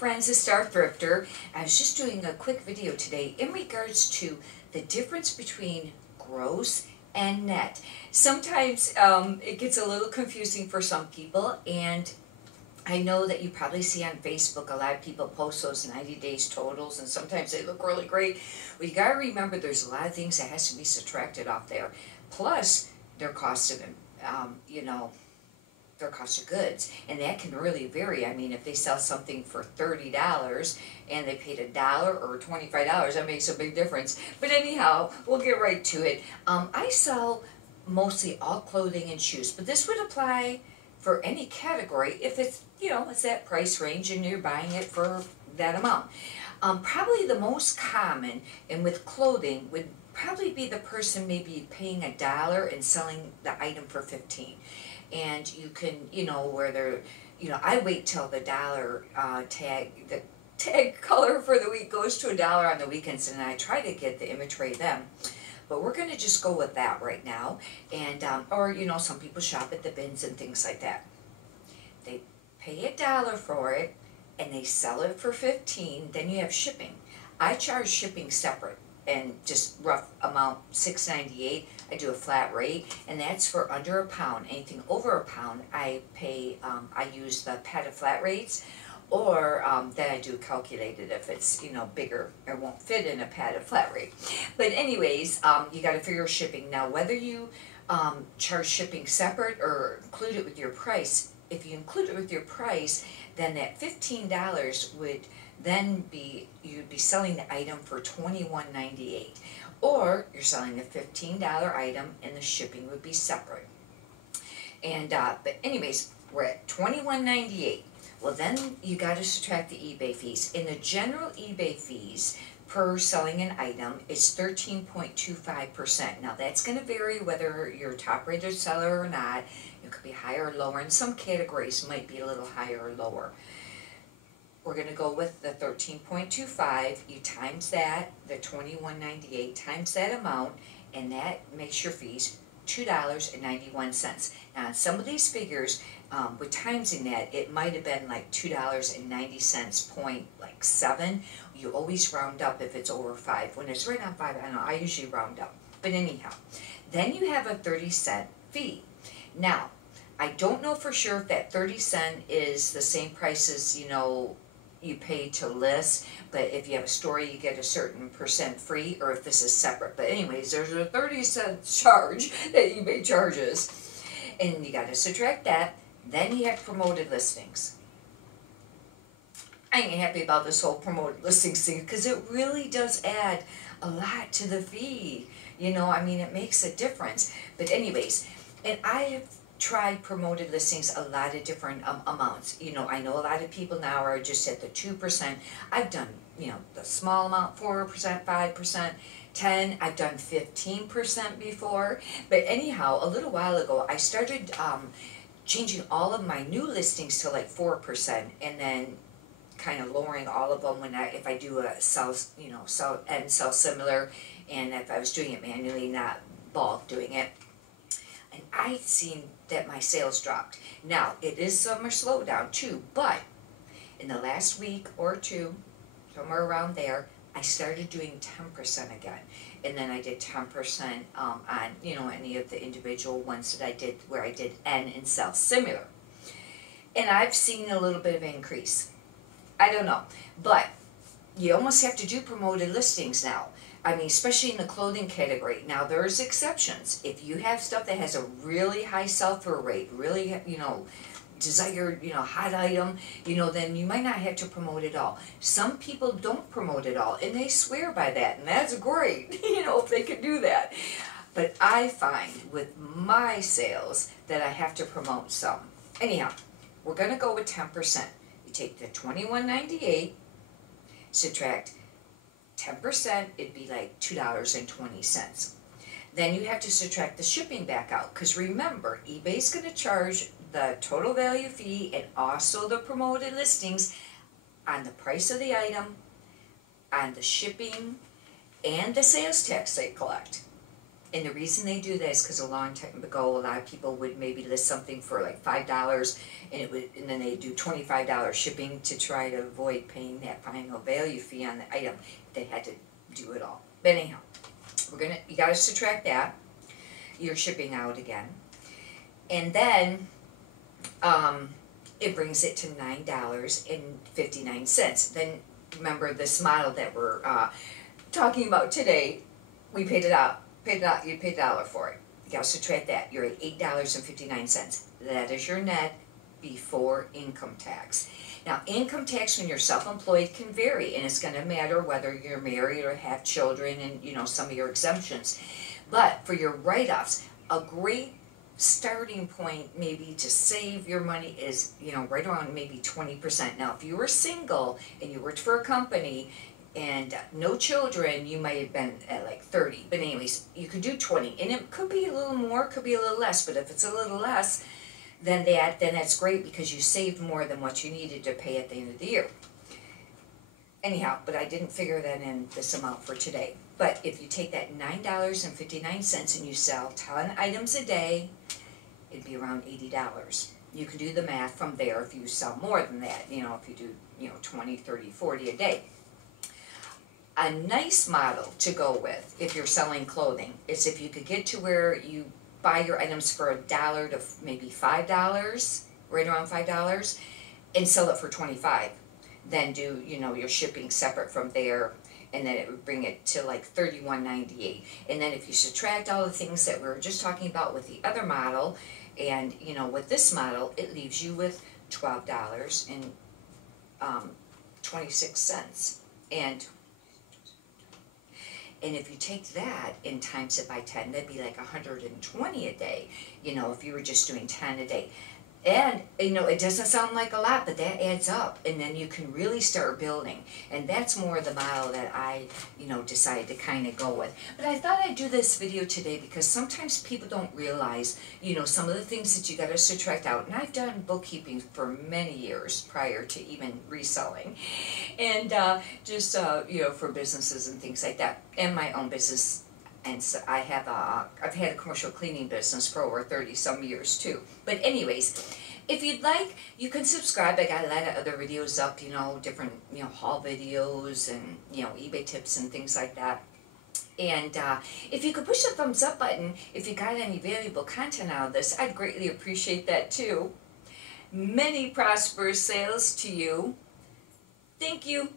friends, it's Star Thrifter. I was just doing a quick video today in regards to the difference between gross and net. Sometimes it gets a little confusing for some people, and I know that you probably see on Facebook a lot of people post those 90 days totals, and sometimes they look really great. Well, you got to remember there's a lot of things that has to be subtracted off there, plus their cost of their cost of goods, and that can really vary. I mean, if they sell something for $30 and they paid $1 or $25, that makes a big difference. But anyhow, we'll get right to it. I sell mostly all clothing and shoes, but this would apply for any category if it's, it's that price range and you're buying it for that amount. Probably the most common, and with clothing, would probably be the person maybe paying $1 and selling the item for 15. And you can, where they're, I wait till the dollar the tag color for the week goes to $1 on the weekends, and I try to get the inventory then. But we're going to just go with that right now. And, or, some people shop at the bins and things like that. They pay $1 for it, and they sell it for 15, then you have shipping. I charge shipping separate, and just rough amount, $6.98. I do a flat rate, and that's for under a pound. Anything over a pound, I pay, I use the padded flat rates, or then I do calculated if it's, bigger, it won't fit in a padded flat rate. But anyways, you got to figure shipping. Now, whether you charge shipping separate or include it with your price, if you include it with your price, then that $15 would then be, you'd be selling the item for $21.98. Or you're selling a $15 item and the shipping would be separate. And but anyways, we're at $21.98. Well, then you got to subtract the eBay fees. And the general eBay fees per selling an item is 13.25%. Now that's going to vary whether you're a top rated seller or not. It could be higher or lower. In some categories might be a little higher or lower. We're going to go with the 13.25. You times that, the $21.98, times that amount, and that makes your fees $2.91. Now, on some of these figures, with timesing that, it might have been like $2.90.7. You always round up if it's over 5. When it's right on 5, I know I usually round up. But anyhow, then you have a 30-cent fee. Now, I don't know for sure if that 30-cent is the same price as, you pay to list, but if you have a store you get a certain percent free, or if this is separate. But anyways, there's a 30-cent charge that eBay charges, and you got to subtract that. Then you have promoted listings. I ain't happy about this whole promoted listings thing, because it really does add a lot to the fee. I mean, it makes a difference. But anyways, and I have tried promoted listings a lot of different amounts. I know a lot of people now are just at the 2%. I've done, the small amount, 4%, 5%, 10. I've done 15% before. But anyhow, a little while ago, I started changing all of my new listings to like 4%, and then kind of lowering all of them if I do a sell similar, and if I was doing it manually, not bulk doing it. And I'd seen that my sales dropped. Now, it is summer slowdown too, but in the last week or two, somewhere around there, I started doing 10% again. And then I did 10% on, any of the individual ones that I did, where I did N and sell similar. And I've seen a little bit of increase. I don't know, but you almost have to do promoted listings now. I mean, especially in the clothing category. Now, there's exceptions. If you have stuff that has a really high sell-through rate, really, desired, hot item, then you might not have to promote it all. Some people don't promote it all, and they swear by that, and that's great, if they could do that. But I find with my sales that I have to promote some. Anyhow, we're going to go with 10%. You take the $21.98, subtract 10%, it'd be like $2.20. Then you have to subtract the shipping back out, because remember, eBay's going to charge the total value fee and also the promoted listings on the price of the item, on the shipping, and the sales tax they collect. And the reason they do that is because a long time ago, a lot of people would maybe list something for like $5, and then they do $25 shipping to try to avoid paying that final value fee on the item. They had to do it all. But anyhow, you gotta subtract that. You're shipping out again, and then it brings it to $9.59. Then remember this model that we're talking about today. We paid it out. You paid $1 for it. You gotta subtract that. You're at $8.59. That is your net before income tax. Now, income tax when you're self-employed can vary, and it's gonna matter whether you're married or have children, and you know some of your exemptions. But for your write-offs, a great starting point maybe to save your money is, you know, right around maybe 20%. Now, if you were single and you worked for a company and no children, you might have been at like 30. But anyways, you could do 20, and it could be a little more, could be a little less. But if it's a little less, then that's great because you saved more than what you needed to pay at the end of the year. Anyhow, but I didn't figure that in this amount for today. But if you take that $9.59 and you sell 10 items a day, it'd be around $80. You can do the math from there if you sell more than that, you know, if you do, you know, 20, 30, 40 a day. A nice model to go with if you're selling clothing is if you could get to where you buy your items for $1 to maybe $5, right around $5, and sell it for $25. Then do, you know, your shipping separate from there, and then it would bring it to like $31.98. And then if you subtract all the things that we were just talking about with the other model, and you know, with this model, it leaves you with $12.26. And if you take that and times it by 10, that'd be like 120 a day, you know, if you were just doing 10 a day. And, you know, it doesn't sound like a lot, but that adds up, and then you can really start building. And that's more the model that I, you know, decided to kind of go with. But I thought I'd do this video today because sometimes people don't realize, you know, some of the things that you got to subtract out. And I've done bookkeeping for many years prior to even reselling. And just, you know, for businesses and things like that. And my own business. And so I've had a commercial cleaning business for over 30 some years too. But anyways, if you'd like, you can subscribe. I got a lot of other videos up, you know, different, you know, haul videos and, you know, eBay tips and things like that. And if you could push the thumbs up button if you got any valuable content out of this, I'd greatly appreciate that too. Many prosperous sales to you. Thank you.